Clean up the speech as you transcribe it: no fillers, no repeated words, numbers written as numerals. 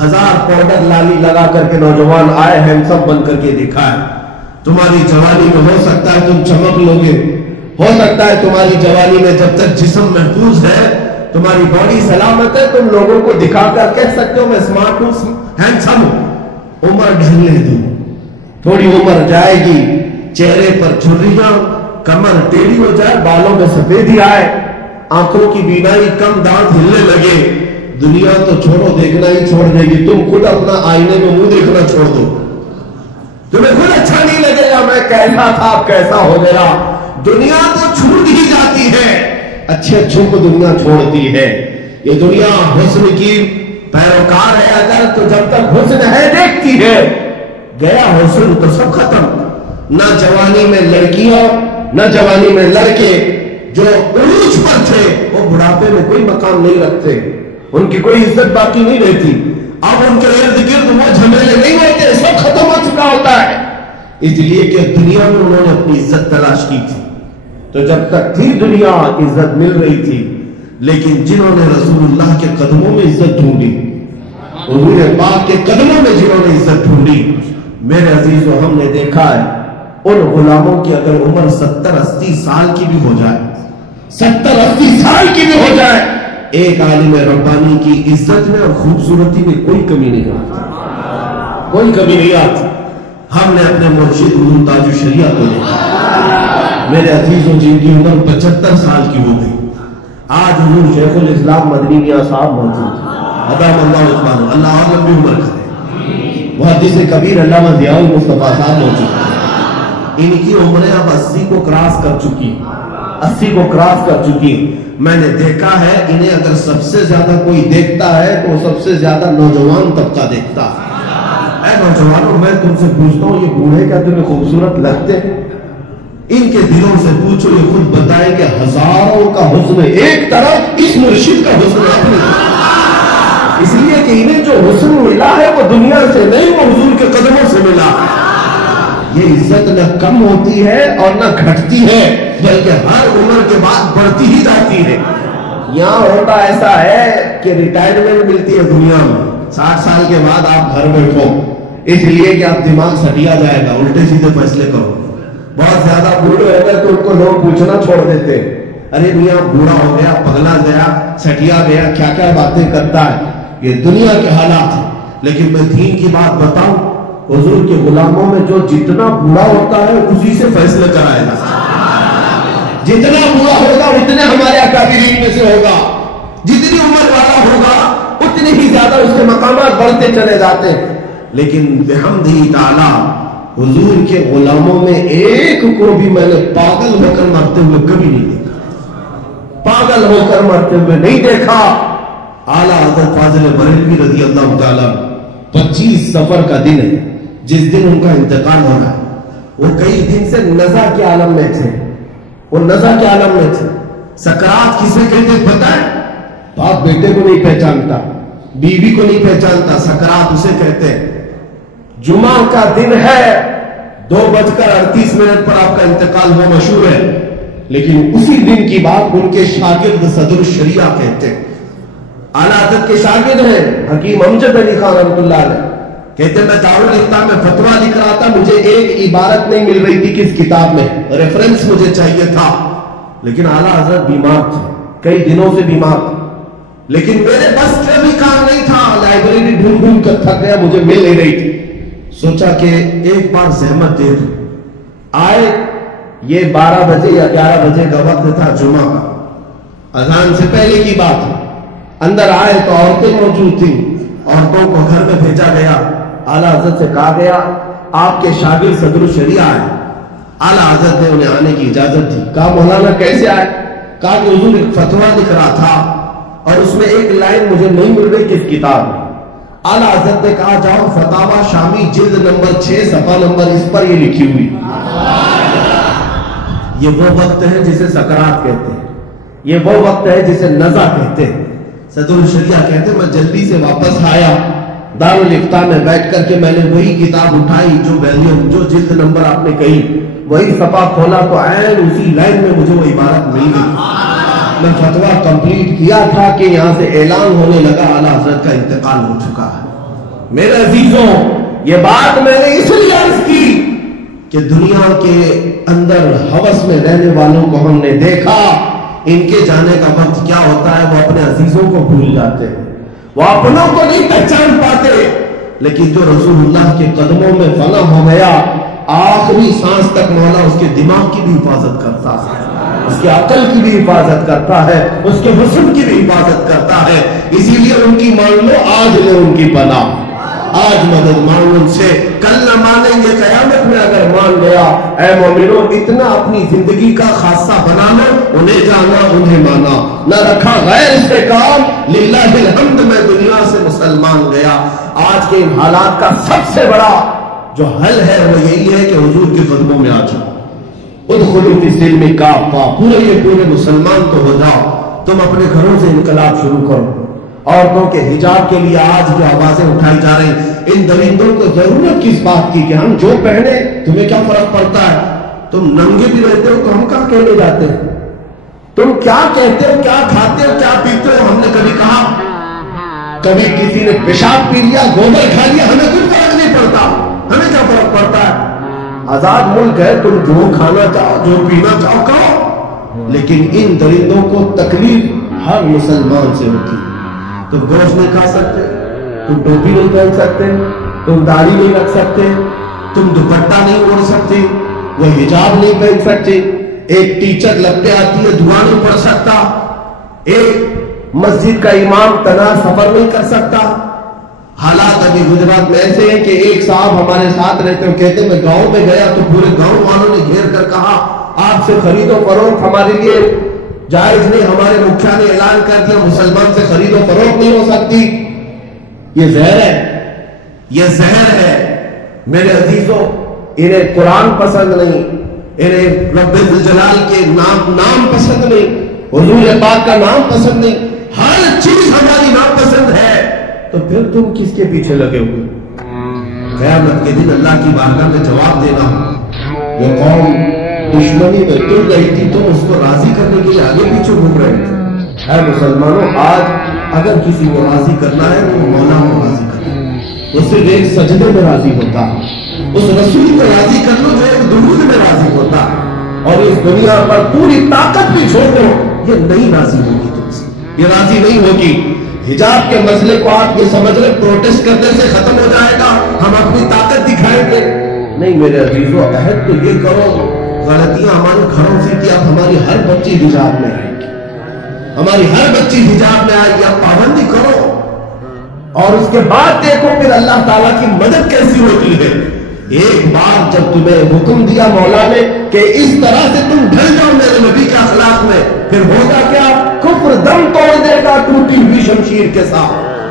1000 powder लाली लगा करके नौजवान आए, हैंडसम बन करके दिखा है। तुम्हारी जवानी में हो सकता है तुम चमक लोगे, हो सकता है तुम्हारी जवानी में जब तक जिस्म महफूज है, तुम्हारी बॉडी सलामत है, तुम लोगों को दिखाकर कह सकते हो मैं स्मार्ट हूं, हैंडसम हूं। उम्र ढलने दो, थोड़ी उम्र जाएगी, चेहरे पर झुर्रियां, कमर टेढ़ी हो जाए, बालों में सफेदी आए, आंखों की बीमारी कम, दांत हिलने लगे, दुनिया तो छोड़ो देखना ही छोड़ देगी। तुम खुद अपना आईने में मुंह देखना छोड़ दो, तुम्हें खुद अच्छा नहीं लगेगा मैं कैसा था अब कैसा हो गया। दुनिया तो छूट ही जाती है, अच्छे अच्छों को दुनिया छोड़ती है। ये दुनिया हुस्न की पैरोकार है अगर, तो जब तक हुस्न है देखती है, गया हुस्न तो सब खत्म। ना जवानी में लड़कियां ना जवानी में लड़के जो उरूज पर थे वो बुढ़ापे में कोई मकाम नहीं रखते, उनकी कोई इज्जत बाकी नहीं रहती। अब उनके इर्द गिर्द वो झमेले नहीं होते, सब खत्म हो चुका होता है। इसलिए कि दुनिया में उन्होंने अपनी इज्जत तलाश की थी, तो जब तक थी दुनिया इज्जत मिल रही थी। लेकिन जिन्होंने रसूलुल्लाह के कदमों में इज्जत ढूंढी, हुजूर पाक के कदमों में जिन्होंने इज्जत ढूंढी, मेरे अजीजों हमने देखा है उन गुलामों की अगर उम्र 70-80 साल की भी हो जाए, 70-80 साल की भी हो जाए, एक आलिम रब्बानी की इज्जत में और खूबसूरती में कोई कमी नहीं आती, कोई कमी नहीं आती। हमने अपने मुर्शिद हुजूर ताजुल शरिया को देखा, मेरे अजीजों जिनकी उम्र 75 साल की हो गई, आज हुजूर शेखुल इस्लाम मदनी मियां साहब मौजूद, अल्लाह और लंबी उम्र करे। मुहद्दिस कबीर अल्लामा ज़ियाउल मुस्तफा साहब मौजूद, इनकी उम्रें अब 80 को क्रॉस कर चुकी, 80 को क्रॉस कर चुकी। मैंने देखा है इन्हें अगर सबसे ज्यादा कोई देखता है तो सबसे ज्यादा नौजवान तबका देखता है। नौजवानों मैं तुमसे पूछता हूँ, ये बूढ़े क्या तुम्हें खूबसूरत लगते हैं? इनके दिलों से पूछो, ये खुद बताएंगे हजारों का हुस्न एक तरफ, इस मुर्शिद का हुस्न अपनी। इसलिए कि इन्हें जो हुस्न मिला है वो दुनिया से नहीं, वो हुजूर के कदमों से मिला। ये इज्जत न कम होती है और न घटती है, बल्कि हर उम्र के बाद बढ़ती ही जाती है। यहाँ होता ऐसा है कि रिटायरमेंट मिलती है दुनिया में, 60 साल के बाद आप घर बैठो, इसलिए कि आप दिमाग सटिया जाएगा, उल्टे सीधे फैसले करो। बहुत ज्यादा बूढ़े हो गए तो उनको लोग पूछना छोड़ देते, अरे मियां बूढ़ा हो गया, पगला गया, सटिया गया, क्या क्या बातें करता है। ये दुनिया के हालात है। लेकिन मैं दीन की बात बताऊं, हुजूर के गुलामों में जो जितना बूढ़ा होता है उसी से फैसले कराएगा, जितना बूढ़ा होगा उतने हमारे अकाबिरीन में से होगा, जितनी उम्र वाला होगा उतने ही ज्यादा उसके मकामात बढ़ते चले जाते हैं। लेकिन बिहम्दिही ताला हुजूर के गुलामों में एक को भी मैंने पागल होकर मरते हुए कभी नहीं देखा, पागल होकर मरते हुए नहीं देखा। आला हज़रत फाज़िल बरेलवी रज़ी अल्लाह ताला 25 सफर का दिन है जिस दिन उनका इंतकाल हो रहा है। वो कई दिन से नज़ा के आलम में थे, वो नज़ा के आलम में थे। सकरात किसे कहते पता है? बाप बेटे को नहीं पहचानता, बीवी को नहीं पहचानता, सकरात उसे कहते हैं। जुमा का दिन है, 2:38 पर आपका इंतकाल हुआ, मशहूर है। लेकिन उसी दिन की बात उनके शागिर्द सदरुल शरिया कहते हैं। आला हज़रत के शागिर्द हैं हकीम अमजद अली खान रहमतुल्लाह अलैह, कहते मैं दारुल इफ्ता में फतवा लिख रहा था, मुझे एक इबारत नहीं मिल रही थी किस किताब में, रेफरेंस मुझे चाहिए था। लेकिन आला हज़रत बीमार थे, कई दिनों से बीमार थे, लेकिन मेरे बस का भी काम नहीं था, लाइब्रेरी ढूंढ ढूंढ कर थक गया, मुझे मिल नहीं रही थी। सोचा कि एक बार जहमत दे दूं। आए, ये 12 बजे या 11 बजे का वक्त था जुमा का, अजान से पहले की बात है। अंदर आए तो औरतें मौजूद थी, औरतों को घर में भेजा गया। आला हज़रत से कहा गया आपके शागिर्द सदरुल शरिया आए। आला हज़रत ने उन्हें आने की इजाजत दी। कहा मौलाना कैसे आए? कहा कि हुजूर एक फतवा लिख रहा था और उसमें एक लाइन मुझे नहीं मिल रही किस किताब में। आला हज़रत ने कहा जाओ फतावा शामी जिल्द नंबर 6 सफा नंबर इस पर ये लिखी हुई। ये वो वक्त है जिसे सकरात कहते हैं, ये वो वक्त है जिसे नज़ा कहते हैं। सदरुल शरिया कहते हैं मैं जल्दी से वापस आया, दारुल इफ्ता में बैठ करके मैंने वही किताब उठाई जो वैल्यूम, जो जिल्द नंबर आपने कही, वही सफा खोला तो ऐन उसी लाइन में मुझे वो इबारत मिल गई। मैं फतवा कंप्लीट किया था कि यहां से ऐलान होने लगा आला हज़रत का इंतकाल हो चुका है। میرے عزیزوں یہ بات میں نے اس لیے عرض کی کہ دنیا کے اندر ہوس میں رہنے والوں کو ہم نے دیکھا، ان کے جانے کا وقت کیا ہوتا ہے، وہ اپنے عزیزوں کو بھول جاتے ہیں، وہ اپنوں کو نہیں پہچان پاتے، لیکن جو رسول اللہ کے قدموں میں فنا ہو گیا آخری سانس تک مولا اس کے دماغ کی بھی حفاظت کرتا ہے، اس کے عقل کی بھی حفاظت کرتا ہے، اس کے حسن کی بھی حفاظت کرتا ہے۔ اسی لیے ان کی مان لو، آج لو ان کی پناہ، آج مدد مانو ان سے، کل نہ مانیں گے قیامت میں اگر مان لیا۔ اے مومنوں اتنا اپنی زندگی کا خاصہ بنانا، انہیں جانا انہیں مانا، نہ رکھا غیر سے کام، للہ الحمد میں دنیا سے مسلمان گیا۔ آج کے ان حالات کا سب سے بڑا جو حل ہے وہ یہی ہے کہ حضور کے قدموں میں آ جاؤ، ادخلوا فی السلم کافہ، پورے مسلمان تو ہو جاؤ۔ تم اپنے گھروں سے انقلاب شروع کرو۔ عورتوں کے حجاب کے لیے آج جو آوازیں اٹھائی جا رہی ہیں، ان درندوں کو ضرورت کس بات کی کہ ہم جو پہنے تمہیں کیا فرق پڑتا ہے؟ تم ننگے بھی رہتے ہو تو ہم کیا کہنے جاتے ہیں؟ تم کیا کہتے ہو، کیا کھاتے ہو، کیا پیتے ہو؟ ہم نے کبھی کہا؟ کبھی کسی نے پیشاب پی لیا، گوبر کھا لیا، ہمیں کوئی فرق نہیں پڑتا، ہمیں کیا فرق پڑتا ہے؟ آزاد ملک ہے، تم جو کھانا چاہو جو پینا چاہو کھاؤ، لیکن ان درندوں کو تکلیف ہر مسلمان سے ہوتی ہے۔ تم گوشت نہیں کھا سکتے، تم ٹوپی نہیں پہن سکتے، تم داڑھی نہیں رکھ سکتے، تم دوپٹہ نہیں اوڑھ سکتے، وہ حجاب نہیں پہن سکتے، ایک ٹیچر لپٹے آتی ہے دعا نہیں پڑھ سکتا، ایک مسجد کا امام تنہا سفر نہیں کر سکتا۔ حالات ابھی گجرات میں ایسے ہیں کہ ایک صاحب ہمارے ساتھ رہتے ہیں، کہتے میں گاؤں میں گیا تو پورے گاؤں والوں نے گھیر کر کہا آپ سے خرید و فروخت ہمارے لیے جائز نہیں، ہمارے مکھیا نے اعلان کر دیا مسلمان سے خرید و فروخت نہیں ہو سکتی۔ یہ زہر ہے، یہ زہر ہے میرے عزیزوں۔ انہیں قرآن پسند نہیں، انہیں رب الجلال کے نام پسند نہیں، حضور پاک کا نام پسند نہیں، ہر چیز ہماری ناپسند ہے، تو پھر تم کس کے پیچھے لگے ہوئے؟ قیامت کے دن اللہ کی بارگاہ میں جواب دینا۔ یہ قوم دشمنی میں تل رہی تھی، تم اس کو راضی کرنے کے لیے آگے پیچھے گھوم رہے تھے۔ اے مسلمانوں، آج اگر کسی کو راضی کرنا ہے تو مولا کو راضی کرنا، وہ صرف ایک سجدے میں راضی ہوتا، اس رسول کو راضی کر لو جو ایک درود میں راضی ہوتا، اور اس دنیا پر پوری طاقت بھی چھوڑ دو، یہ نہیں راضی ہوگی تم سے، یہ راضی نہیں ہوگی۔ حجاب کے مسئلے کو آپ یہ سمجھ رہے پروٹیسٹ کرنے سے ختم ہو جائے گا، ہم اپنی طاقت دکھائیں گے؟ نہیں میرے عزیزوں، عہد تو یہ کرو، غلطیاں ہمارے گھروں سے کی، اب ہماری ہر بچی حجاب میں آئے گی، ہماری ہر بچی حجاب میں آئے گی، اب پابندی کرو، اور اس کے بعد دیکھو پھر اللہ تعالیٰ کی مدد کیسی ہوتی ہے۔ ایک بار جب تمہیں حکم دیا مولا نے کہ اس طرح سے تم ڈھل جاؤ میرے نبی کے اخلاق میں، پھر ہوگا کیا؟ کفر دم توڑ دے گا ٹوٹی ہوئی شمشیر کے ساتھ۔